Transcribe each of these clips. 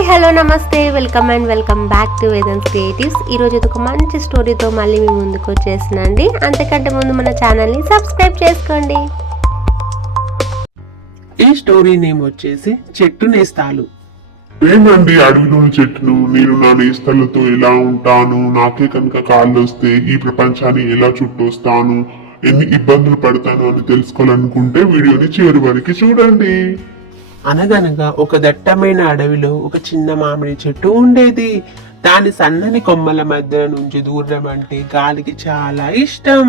Hi hello నమస్తే welcome back to వేదన్స్ creatives. ఈరోజు ఒక మంచి స్టోరీతో మళ్ళీ మీ ముందుకు వచ్చేసినండి. అంతకంటే ముందు మన ఛానల్ని సబ్స్క్రైబ్ చేసుకోండి. ఈ స్టోరీ నేమ్ వచ్చేసి చెట్టు నేస్తాలు. ఏంటండి అడవిలోని చెట్టును నేను నా నేస్తలతో ఎలా ఉంటాను, నాకే కనుక కాళ్ళు వస్తే ఈ ప్రపంచాన్ని ఎలా చుట్టొస్తాను, ఎన్ని ఇబ్బందులు పడతాను అని తెలుసుకోవాలనుకుంటే వీడియోని చివరి వరకు చూడండి. అనగనగా ఒక దట్టమైన అడవిలో ఒక చిన్న మామిడి చెట్టు ఉండేది. దాని సన్నని కొమ్మల మధ్య నుంచి దూరం అంటే గాలికి చాలా ఇష్టం.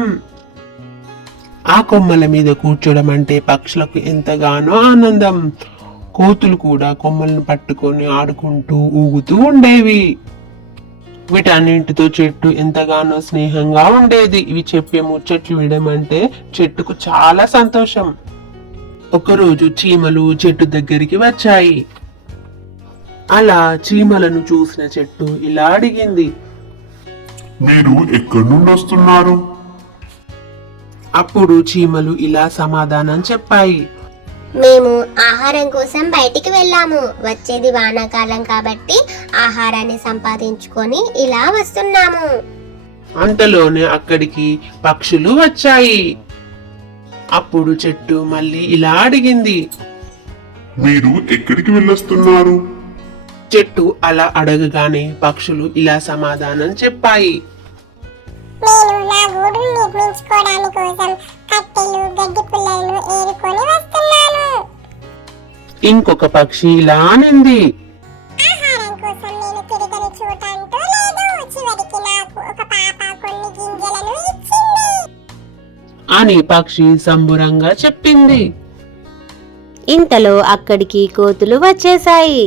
ఆ కొమ్మల మీద కూర్చోడం అంటే పక్షులకు ఎంతగానో ఆనందం. కోతులు కూడా కొమ్మలను పట్టుకొని ఆడుకుంటూ ఊగుతూ ఉండేవి. వీటన్నింటితో చెట్టు ఎంతగానో స్నేహంగా ఉండేది. ఇవి చెప్పే ముచ్చట్లు వినమంటే చెట్టుకు చాలా సంతోషం. ఒకరోజు చీమలు చెట్టు దగ్గరికి వచ్చాయి. అలా చీమలను చూసిన చెట్టు ఇలా అడిగింది, మీరు ఎక్కడి నుండి వస్తున్నారు? అప్పుడు చీమలు ఇలా సమాధానం చెప్పాయి, మేము ఆహారం కోసం బయటికి వెళ్ళాము. వచ్చేది వానాకాలం కాబట్టి ఆహారాన్ని సంపాదించుకొని ఇలా వస్తున్నాము. అంతలోనే అక్కడికి పక్షులు వచ్చాయి. అప్పుడు చెట్టు మళ్ళీ ఇలా అడిగింది, మీరు ఎక్కడికి వెళ్ళొస్తున్నారు? చెట్టు అలా అడగగానే పక్షులు ఇలా సమాధానం చెప్పాయి, నేను నా గూడును నిర్మించుకోవడానికి కోసం కట్టెలు గడ్డి పుల్లలను ఏరుకొని వస్తున్నాను. ఇంకొక పక్షి ఇలా అనింది, ఆహారం కోసం నేను తిరగని చోట అంటూ లేదు. చివరికి నాకు ఒక పాప కొన్ని గింజలను ఇచ్చింది అని పక్షి సంబురంగా చెప్పింది. ఇంతలో అక్కడికి కోతులు వచ్చేసాయి.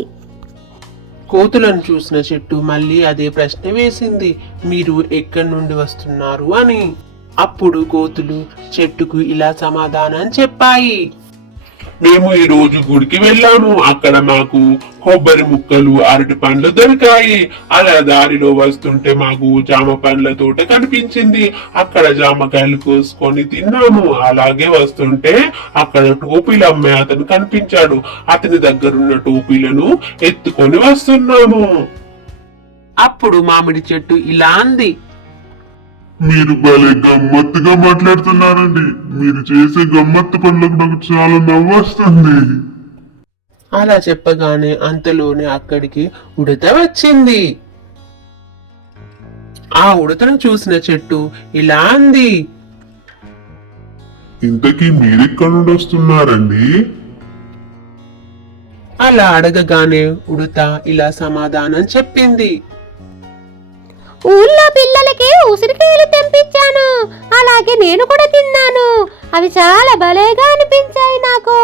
కోతులను చూసిన చెట్టు మళ్ళీ అదే ప్రశ్న వేసింది, మీరు ఎక్కడి నుండి వస్తున్నారు అని. అప్పుడు కోతులు చెట్టుకు ఇలా సమాధానం చెప్పాయి, మేము ఈ రోజు గుడికి వెళ్ళాము. అక్కడ మాకు కొబ్బరి ముక్కలు అరటి పండ్లు దొరికాయి. అలా దారిలో వస్తుంటే మాకు జామ పండ్ల తోట కనిపించింది. అక్కడ జామకాయలు కోసుకొని తిన్నాము. అలాగే వస్తుంటే అక్కడ టోపీలు అమ్మే అతను కనిపించాడు. అతని దగ్గరున్న టోపీలను ఎత్తుకొని వస్తున్నాము. అప్పుడు మామిడి చెట్టు ఇలా అంది, మీరు భలే గమ్మత్తుగా మాట్లాడుతున్నారండి. మీరు చేసే గమ్మత్తు పనులకు నాకు చాలా నవ్వొస్తుంది. అలా చెప్పగానే అంతలోనే అక్కడికి ఉడత వచ్చింది. ఆ ఉడతను చూసిన చెట్టు ఇలా అంది, ఇంతకీ మీరెక్కడి నుండి వస్తున్నారండి? అలా అడగగానే ఉడత ఇలా సమాధానం చెప్పింది, ఊళ్ళో పిల్లలకి ఉసిరికాయలు తెంపించాను. అలాగే నేను కూడా తిన్నాను. అవి చాలా భలేగా అనిపించాయి నాకు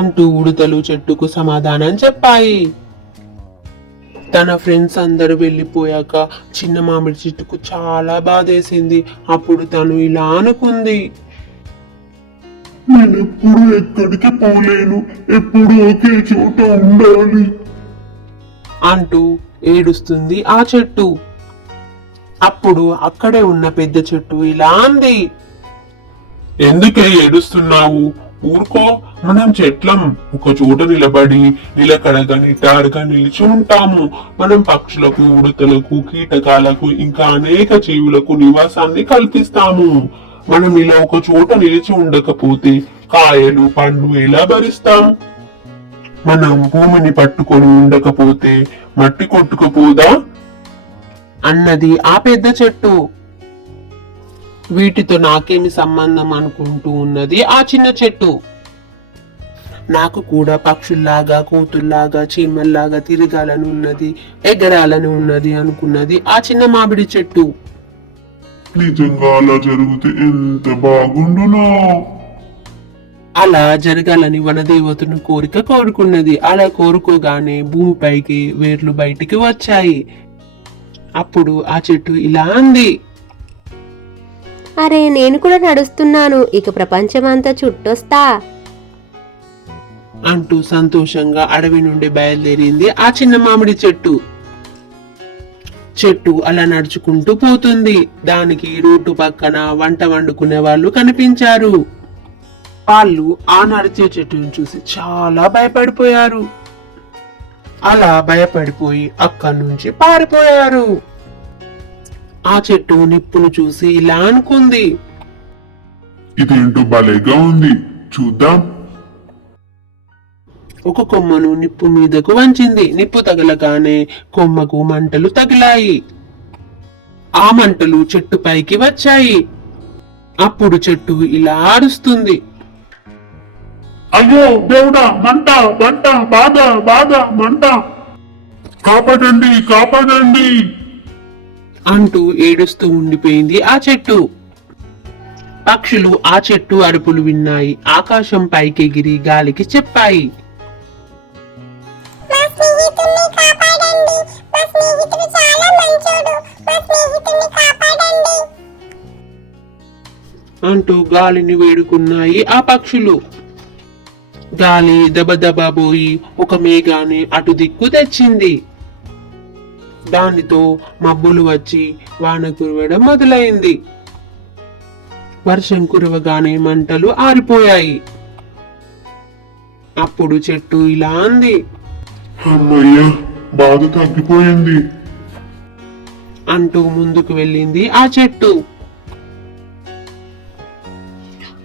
అంటూ ఉడతలు చెట్టుకు సమాధానం చెప్పాయి. తన ఫ్రెండ్స్ అందరూ వెళ్ళిపోయాక చిన్న మామిడి చెట్టుకు చాలా బాధేసింది. అప్పుడు తను ఇలా అనుకుంది, నేను ఎప్పుడు ఎక్కడికి పోలేను, ఎప్పుడు ఒకే చోట ఉండాలి అంటూ ఏడుస్తుంది ఆ చెట్టు. అప్పుడు అక్కడే ఉన్న పెద్ద చెట్టు ఇలా అంది, ఎందుకే ఏడుస్తున్నావు? ఊరుకో, మనం చెట్లం ఒక చోట నిలబడి నిలకడగా నిటారుగా నిలిచి ఉంటాము. మనం పక్షులకు, ఉడతలకు, కీటకాలకు ఇంకా అనేక జీవులకు నివాసాన్ని కల్పిస్తాము. మనం ఇలా ఒక చోట నిలిచి ఉండకపోతే కాయలు పండ్లు ఎలా భరిస్తాం? మనం భూమిని పట్టుకొని ఉండకపోతే మట్టి కొట్టుకుపోదా అన్నది ఆ పెద్ద చెట్టు. వీటితో నాకేమి సంబంధం అనుకుంటూ ఉన్నది ఆ చిన్న చెట్టు. నాకు కూడా పక్షుల్లాగా, కోతుల్లాగా, చీమల్లాగా తిరగాలని ఉన్నది, ఎగరాలని ఉన్నది అనుకున్నది ఆ చిన్న మామిడి చెట్టు. నిజంగా అలా జరిగితే ఎంత బాగుండునా. అలా జరగాలని వనదేవతను కోరిక కోరుకున్నది. అలా కోరుకోగానే భూమిపైకి వేర్లు బయటికి వచ్చాయి. అప్పుడు ఆ చెట్టు ఇలా అంది, అరే నేను కూడా నడుస్తున్నాను. ఇక ప్రపంచమంతా చుట్టొస్తా అంటూ సంతోషంగా అడవి నుండి బయలుదేరింది ఆ చిన్న మామిడి చెట్టు. చెట్టు అలా నడుచుకుంటూ పోతుంది. దానికి రోడ్డు పక్కన వంట వండుకునే వాళ్ళు కనిపించారు. వాళ్ళు ఆ నడిచే చెట్టును చూసి చాలా భయపడిపోయారు. అలా భయపడిపోయి అక్కడి నుంచి పారిపోయారు. ఆ చెట్టు నిప్పును చూసి ఇలా అనుకుంది, ఇదేంటో భలేగా ఉంది, చూద్దాం. ఒక కొమ్మను నిప్పు మీదకు వంచింది. నిప్పు తగలగానే కొమ్మకు మంటలు తగిలాయి. ఆ మంటలు చెట్టు పైకి వచ్చాయి. అప్పుడు చెట్టు ఇలా అరుస్తుంది, అయ్యో దేవుడా, మంట మంట, బాధ బాధ, మంట, కాపాడండి కాపాడండి అంటూ ఏడుస్తూ ఉండిపోయింది ఆ చెట్టు. పక్షులు ఆ చెట్టు అరుపులు విన్నాయి. ఆకాశం పైకెగిరి గాలికి చెప్పాయి, మా స్నేహితుడిని కాపాడండి, మా స్నేహితుడు చాలా మంచోడు, మా స్నేహితుడిని కాపాడండి. అంటూ గాలిని వేడుకున్నాయి ఆ పక్షులు. గాలి దబదబా పోయి ఒక మేఘాన్ని అటు దిక్కు తెచ్చింది. దానితో మబ్బులు వచ్చి వాన కురవడం మొదలైంది. వర్షం కురవగానే మంటలు ఆరిపోయాయి. అప్పుడు చెట్టు ఇలా అంది, అమ్మయ్య, బాధ తగ్గిపోయింది. అంటూ ముందుకు వెళ్ళింది ఆ చెట్టు.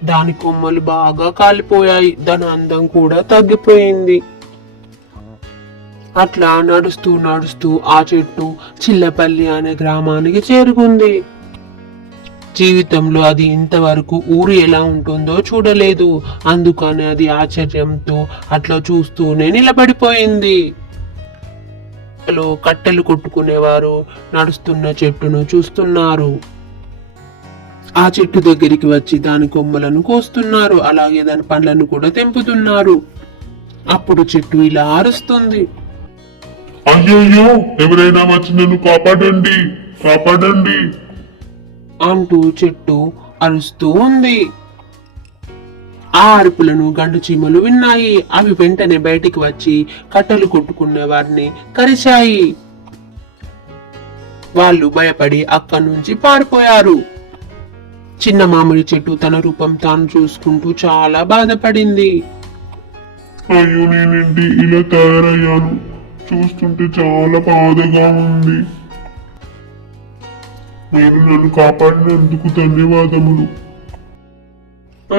దాని కొమ్మలు బాగా కాలిపోయాయి. దాని అందం కూడా తగ్గిపోయింది. అట్లా నడుస్తూ నడుస్తూ ఆ చెట్టు చిల్లపల్లి అనే గ్రామానికి చేరుకుంది. జీవితంలో అది ఇంతవరకు ఊరు ఎలా ఉంటుందో చూడలేదు. అందుకని అది ఆశ్చర్యంతో అట్లా చూస్తూనే నిలబడిపోయింది. కట్టెలు కొట్టుకునేవారు నడుస్తున్న చెట్టును చూస్తున్నారు. ఆ చెట్టు దగ్గరికి వచ్చి దాని కొమ్మలను కోస్తున్నారు. అలాగే దాని పండ్లను కూడా తెంపుతున్నారు. అప్పుడు చెట్టు ఇలా అరుస్తుంది, అయ్యయ్యో, ఎవరైనా వచ్చి నన్ను కాపాడండి కాపాడండి అంటూ చెట్టు అరుస్తూ ఉంది. ఆ అరుపులను గండు చీమలు విన్నాయి. అవి వెంటనే బయటికి వచ్చి కట్టెలు కొట్టుకునే వారిని కరిచాయి. వాళ్ళు భయపడి అక్కడి నుంచి పారిపోయారు. చిన్న మామిడి చెట్టు తన రూపం తాను చూసుకుంటూ చాలా బాధపడింది. అయ్యో, నేనేంటి ఇలా తయారయ్యాను, చూస్తుంటే చాలా బాధగా ఉంది. మీరు నన్ను కాపాడినందుకు ధన్యవాదములు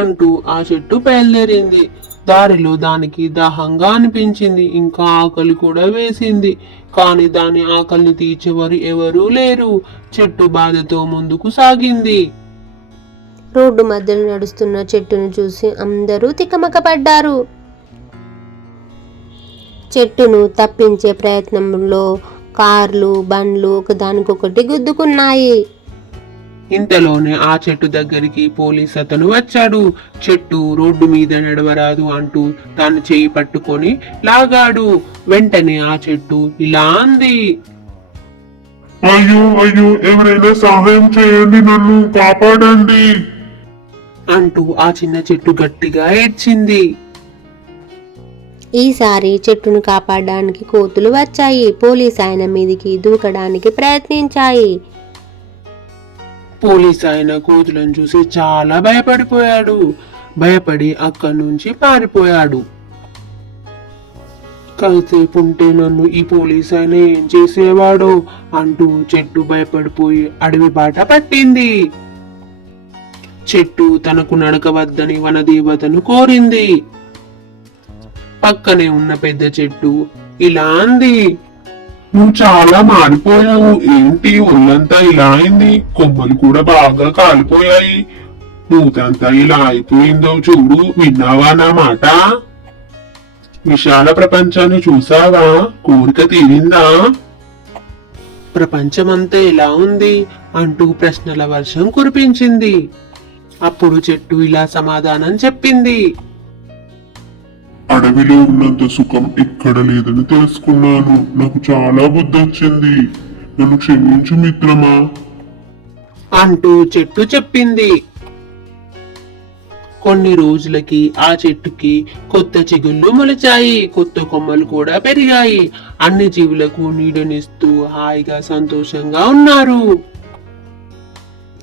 అంటూ ఆ చెట్టు బయలుదేరింది. దారిలో దానికి దాహంగా అనిపించింది. ఇంకా ఆకలి కూడా వేసింది. కానీ దాని ఆకలిని తీర్చేవారు ఎవరూ లేరు. చెట్టు బాధతో ముందుకు సాగింది. రోడ్డు మధ్యలో నడుస్తున్న చెట్టును చూసి అందరూ తికమకపడ్డారు. చెట్టును తప్పించే ప్రయత్నంలో కార్లు బండ్లు ఒకదానికొకటి గుద్దుకున్నాయి. ఇంతలోనే ఆ చెట్టు దగ్గరికి పోలీస్ అతను వచ్చాడు. చెట్టు రోడ్డు మీద నడవరాదు అంటూ తాను చేయి పట్టుకొని లాగాడు. వెంటనే ఆ చెట్టు ఇలా అంది, అయ్యో అయ్యో, ఎవరైనా సహాయం చేయండి, నన్ను కాపాడండి అంటూ ఆ చిన్న చెట్టు గట్టిగా ఏడ్చింది. ఈసారి చెట్టును కాపాడడానికి కోతులు వచ్చాయి. పోలీస్ ఆయన మీదికి దూకడానికి ప్రయత్నించాయి. పోలీస్ ఆయన కోతులను చూసి చాలా భయపడిపోయాడు. భయపడి అక్కడి నుంచి పారిపోయాడు. కాసేపు ఉంటే నన్ను ఈ పోలీస్ ఆయన ఏం చేసేవాడో అంటూ చెట్టు భయపడిపోయి అడవి బాట పట్టింది. చెట్టు తనకు నడకవద్దని వనదేవతను కోరింది. పక్కనే ఉన్న పెద్ద చెట్టు ఇలా అంది, నువ్వు చాలా మారిపోయావు, ఏంటి ఒళ్ళంతా ఇలా అయింది, కొమ్మలు కూడా బాగా కాలిపోయాయి, మూతంతా ఇలా అయిపోయిందో చూడు, విన్నావా నా మాట? విశాల ప్రపంచాన్ని చూసావా? కోరిక తీరిందా? ప్రపంచమంతా ఎలా ఉంది అంటూ ప్రశ్నల వర్షం కురిపించింది. అప్పుడు చెట్టు ఇలా సమాధానం చెప్పింది, అడవిలో ఉన్నంత సుఖం ఇక్కడ లేదని తెలుసుకున్నాను. నాకు చాలా బుద్ధి వచ్చింది. నన్ను క్షమించు మిత్రమా అంటూ చెట్టు చెప్పింది. కొన్ని రోజులకి ఆ చెట్టుకి కొత్త చిగుళ్ళు మొలిచాయి. కొత్త కొమ్మలు కూడా పెరిగాయి. అన్ని జీవులకు నీడనిస్తూ హాయిగా సంతోషంగా ఉన్నారు.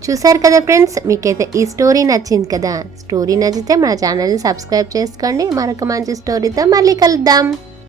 చూసారు కదా ఫ్రెండ్స్, మీకైతే ఈ స్టోరీ నచ్చింది కదా. స్టోరీ నచ్చితే మన ఛానల్ని సబ్స్క్రైబ్ చేసుకోండి. మరొక మంచి స్టోరీతో మళ్ళీ కలుద్దాం.